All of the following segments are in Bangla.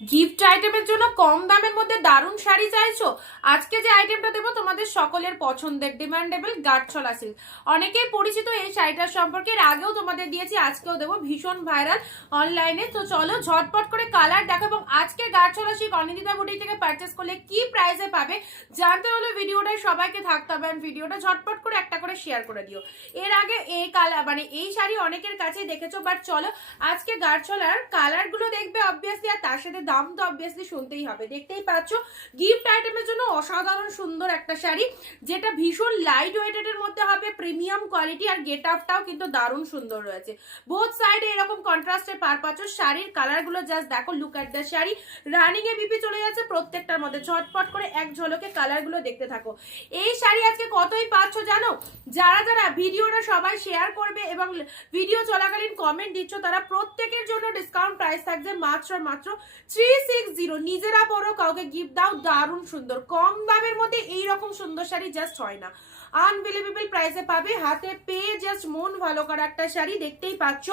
গিফট আইটেমের জন্য কম দামের মধ্যে দারুণ শাড়ি চাইছো? আজকে যে আইটেমটা দেবো তোমাদের সকলের পছন্দের ডিমান্ডেবল গাঢ়ছলা সিল্ক অনেকেই পরিচিত এই শাড়িটার সম্পর্কে আগেও তোমাদের দিয়েছি, আজকেও দেবো, ভীষণ ভাইরাল অনলাইনে তো চলো, ঝটপট করে কালার দেখো এবং আজকে গাঢ়ছলা সিল্ক অনিন্দিতা বুটিক থেকে পারচেস করলে কি প্রাইসে পাবে জানতে হলে ভিডিওটাই সবাইকে থাকতে হবে ভিডিওটা ঝটপট করে একটা করে শেয়ার করে দিও। এর আগে এই কালার মানে এই শাড়ি অনেকের কাছেই দেখেছ বাট চলো, আজকে গাঢ়ছলার কালারগুলো দেখবে অবভিয়াসলি আর তার সাথে দাম তো অবভিয়াসলি শুনতেই হবে। দেখতেই পাচ্ছ গিফট আইটেমের জন্য অসাধারণ সুন্দর একটা শাড়ি, যেটা ভীষণ লাইট ওয়েটেড এর মধ্যে হবে প্রিমিয়াম কোয়ালিটি আর গেট আপটাও কিন্তু দারুণ সুন্দর রয়েছে। বোথ সাইডে এরকম কন্ট্রাস্টের পার পাচ্ছ, শাড়ির কালারগুলো জাস্ট দেখো look at the sari. Running a BP চলে যাচ্ছে প্রত্যেকটার মধ্যে, ঝটপট করে এক ঝলকে কালারগুলো দেখতে থাকো। এই শাড়ি আজকে কতই পাচ্ছ জানো? যারা যারা ভিডিওটা সবাই শেয়ার করবে এবং ভিডিও চলাকালীন কমেন্ট দিচ্ছ, তারা প্রত্যেকের জন্য ডিসকাউন্ট প্রাইস থাকছে মাত্র মাত্র থ্রি সিক্স জিরো নিজেরা পরো কাউকে গিফট দাও, দারুণ সুন্দর। কম দামের মধ্যে এই রকম সুন্দর শাড়ি জাস্ট হয় না। আনবিলিভেবল প্রাইসে পাবে, হাতে পেয়ে জাস্ট মন ভালো করা একটা শাড়ি, দেখতেই পাচ্ছ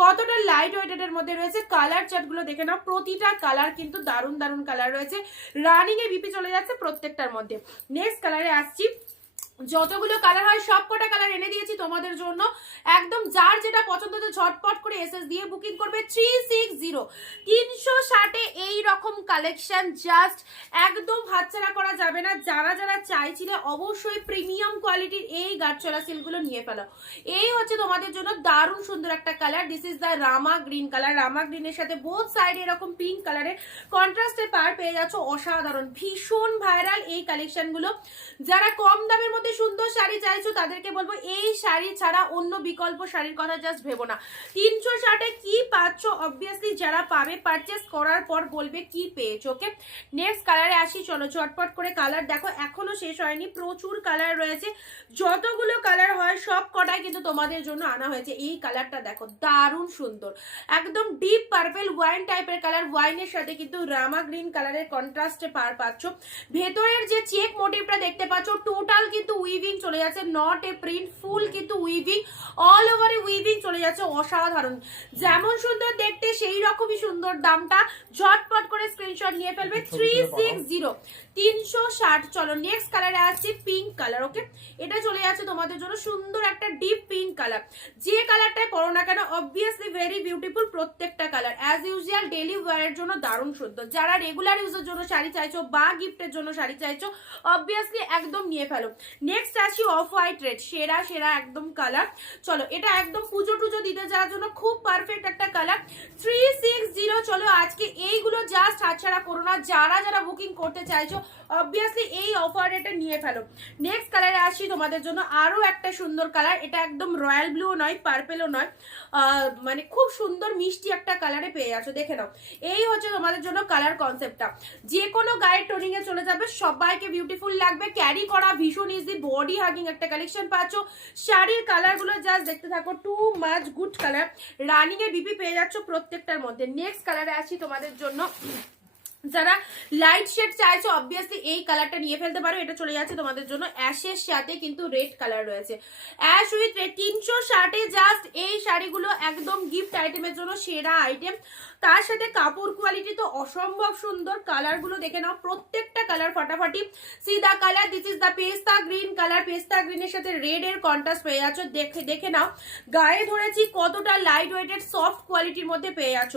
কতটা লাইট ওয়েটেড এর মধ্যে রয়েছে। কালার চার্টগুলো দেখে নাও, প্রতিটা কালার কিন্তু দারুণ দারুণ কালার রয়েছে। রানিং এ বিপি চলে যাচ্ছে প্রত্যেকটার মধ্যে। নেক্সট কালারে আসছি যতগুলো কালার হয় সব কটা কালার এনে দিয়েছি তোমাদের জন্য। একদম যার যেটা পছন্দ হচ্ছে ঝটপট করে এসএস দিয়ে বুকিং করবে থ্রি সিক্স জিরো তিনশো ষাটে এই রকম কালেকশন জাস্ট একদম হাতছাড়া করা যাবে না। যারা যারা চাইছিলে অবশ্যই প্রিমিয়াম কোয়ালিটির এই গাছচলা সিলগুলো নিয়ে ফেলো। এই হচ্ছে তোমাদের জন্য দারুণ সুন্দর একটা colour this is the rama green colour rama গ্রিনের সাথে বোথ সাইড এরকম পিঙ্ক কালারের কন্ট্রাস্টে পার পেয়ে যাচ্ছ অসাধারণ। ভীষণ ভাইরাল এই কালেকশনগুলো যারা কম দামের মধ্যে সুন্দর শাড়ি চাইছো, তাদেরকে বলব, এই শাড়ি ছাড়া অন্য বিকল্প শাড়ির কথা জাস্ট ভেবো না। তিনশো ষাটে কি পাচ্ছ? অবভিয়াসলি যারা পাবে পারচেস করার পর বলবে কি পেয়েছ ওকে নেক্সট কালারে আসি, চলো চটপট করে কালার দেখো, এখনও শেষ হয়নি, প্রচুর কালার রয়েছে। যতগুলো কালার হয়, সব কটাই কিন্তু তোমাদের জন্য আনা হয়েছে। এই কালারটা দেখো, দারুণ সুন্দর। একদম ডিপ পার্পেল ওয়াইন টাইপের কালার ওয়াইনের সাথে কিন্তু রামা গ্রিন কালারের কন্ট্রাস্টে পার পাচ্ছ। ভেতরের যে চেক মোটিভটা দেখতে পাচ্ছ টোটাল কিন্তু উইভিং চলে যাচ্ছে নট এ প্রিন্ট ফুল কিন্তু উইভিং অল ওভার উইভিং চলে যাচ্ছে, অসাধারণ। যেমন সুন্দর দেখতে সেই রকমই সুন্দর দামটা ঝটপট করে স্ক্রিনশট নিয়ে ফেলবে থ্রি সিক্স জিরো তিনশো ষাট চলো নেক্সট কালারে আসছে পিঙ্ক কালার ওকে এটা চলে যাচ্ছে তোমাদের জন্য সুন্দর একটা ডিপ পিঙ্ক কালার যে কালারটাই পরো না কেন অবভিয়াসলি ভেরি বিউটিফুল প্রত্যেকটা কালার অ্যাজ ইউজুয়াল ডেলি ওয়ারের জন্য দারুণ সুন্দর। যারা রেগুলার ইউজের জন্য শাড়ি চাইছো বা গিফটের জন্য শাড়ি চাইছো অবভিয়াসলি একদম নিয়ে ফেলো। নেক্সট আসি অফ হোয়াইট রেড সেরা সেরা একদম কালার চলো এটা একদম পুজো টুজো দিতে যাওয়ার জন্য খুব পারফেক্ট একটা কালার থ্রি সিক্স জিরো চলো আজকে এইগুলো জাস্ট হাতছাড়া করো না, যারা যারা বুকিং করতে চাইছো অবভিয়াসলি এই অফার রেটে নিয়ে ফেলো। নেক্সট কালারে আসি তোমাদের জন্য আরও একটা সুন্দর কালার এটা একদম রয়্যাল ব্লু নয় পার্পেলও নয় মানে খুব সুন্দর মিষ্টি একটা কালারে পেয়ে যাচ্ছ, দেখে নাও। এই হচ্ছে তোমাদের জন্য কালার কনসেপ্টটা যে কোনো গায়ের টোনিং এ চলে যাবে, সবাইকে বিউটিফুল লাগবে ক্যারি করা ভীষণ ইজি বডি হাগিং একটা কালেকশন পাচ্ছ। শাড়ির কালারগুলো জাস্ট দেখতে থাকো too much good colour running a BP পেয়ে যাচ্ছ প্রত্যেকটার মধ্যে। নেক্সট কালারে আসি তোমাদের জন্য। যারা লাইট শেড চাইছো অবভিয়াসলি এই কালারটা নিয়ে ফেলতে পারো, এটা চলে যাচ্ছে তোমাদের জন্য অ্যাশের সাথে কিন্তু রেড কালার রয়েছে। অ্যাশ উইথ রেড তিনশো ষাটে জাস্ট এই শাড়িগুলো একদম গিফট আইটেমের জন্য সেরা আইটেম তার সাথে কাপড় কোয়ালিটি তো অসম্ভব সুন্দর কালারগুলো দেখে নাও, প্রত্যেকটা কালার ফাটাফাটি। সিদা colour this is the pista green colour pista গ্রিনের সাথে রেড এর কন্ট্রাস্ট পেয়ে যাচ্ছ, দেখে দেখে নাও। গায়ে ধরেছি কতটা লাইট ওয়েটেড সফট কোয়ালিটির মধ্যে পেয়ে যাচ্ছ।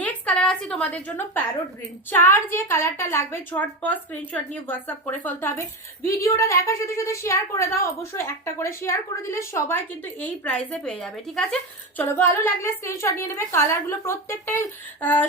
নেক্সট কালার আছে তোমাদের জন্য প্যারোট গ্রিন চার যে কালারটা লাগবে ঝটপট স্ক্রিনশট নিয়ে হোয়াটসঅ্যাপ করে ফেলতে হবে। ভিডিওটা দেখার সাথে সাথে শেয়ার করে দাও, অবশ্যই একটা করে শেয়ার করে দিলে সবাই কিন্তু এই প্রাইসে পেয়ে যাবে, ঠিক আছে? চলো, ভালো লাগলে স্ক্রিনশট নিয়ে নেবে। কালারগুলো প্রত্যেকটাই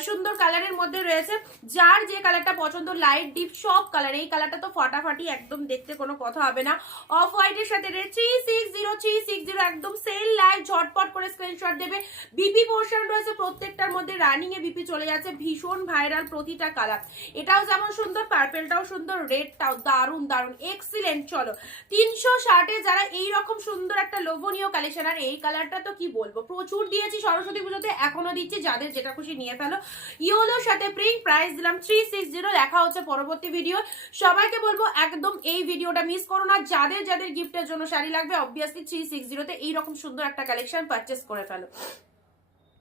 সুন্দর কালারের মধ্যে রয়েছে। যার যে কালারটা পছন্দ লাইট ডিপ সব কালার এই কালারটা তো ফাটাফাটি, একদম দেখতে কোনো কথা হবে না। অফ হোয়াইটের সাথে three six zero three six zero একদম সেল লাইভ ঝটপট করে স্ক্রিনশট দেবে। বিপি পোর্শন রয়েছে, প্রত্যেকটার মধ্যে রানিং এ বিপি চলে যাচ্ছে। ভীষণ ভাইরাল প্রতিটা কালার এটাও যেমন সুন্দর পার্পেলটাও সুন্দর রেডটাও দারুণ দারুণ এক্সিলেন্ট চলো। তিনশো ষাটে যারা এই রকম সুন্দর একটা লোভনীয় কালেকশন আর এই কালারটা তো কি বলব? প্রচুর দিয়েছি সরস্বতী পুজোতে, এখনও দিচ্ছি, যাদের যেটা খুশি নিয়ে ফেলো। ইয়োলোর সাথে প্রিন্ট প্রাইস দিলাম থ্রি সিক্স জিরো দেখা হচ্ছে পরবর্তী ভিডিও সবাইকে বলব, একদম এই ভিডিওটা মিস করো না। যাদের যাদের গিফটের জন্য শাড়ি লাগবে অবভিয়াসলি থ্রি সিক্স জিরোতে এইরকম সুন্দর একটা কালেকশন পারচেস করে ফেলো।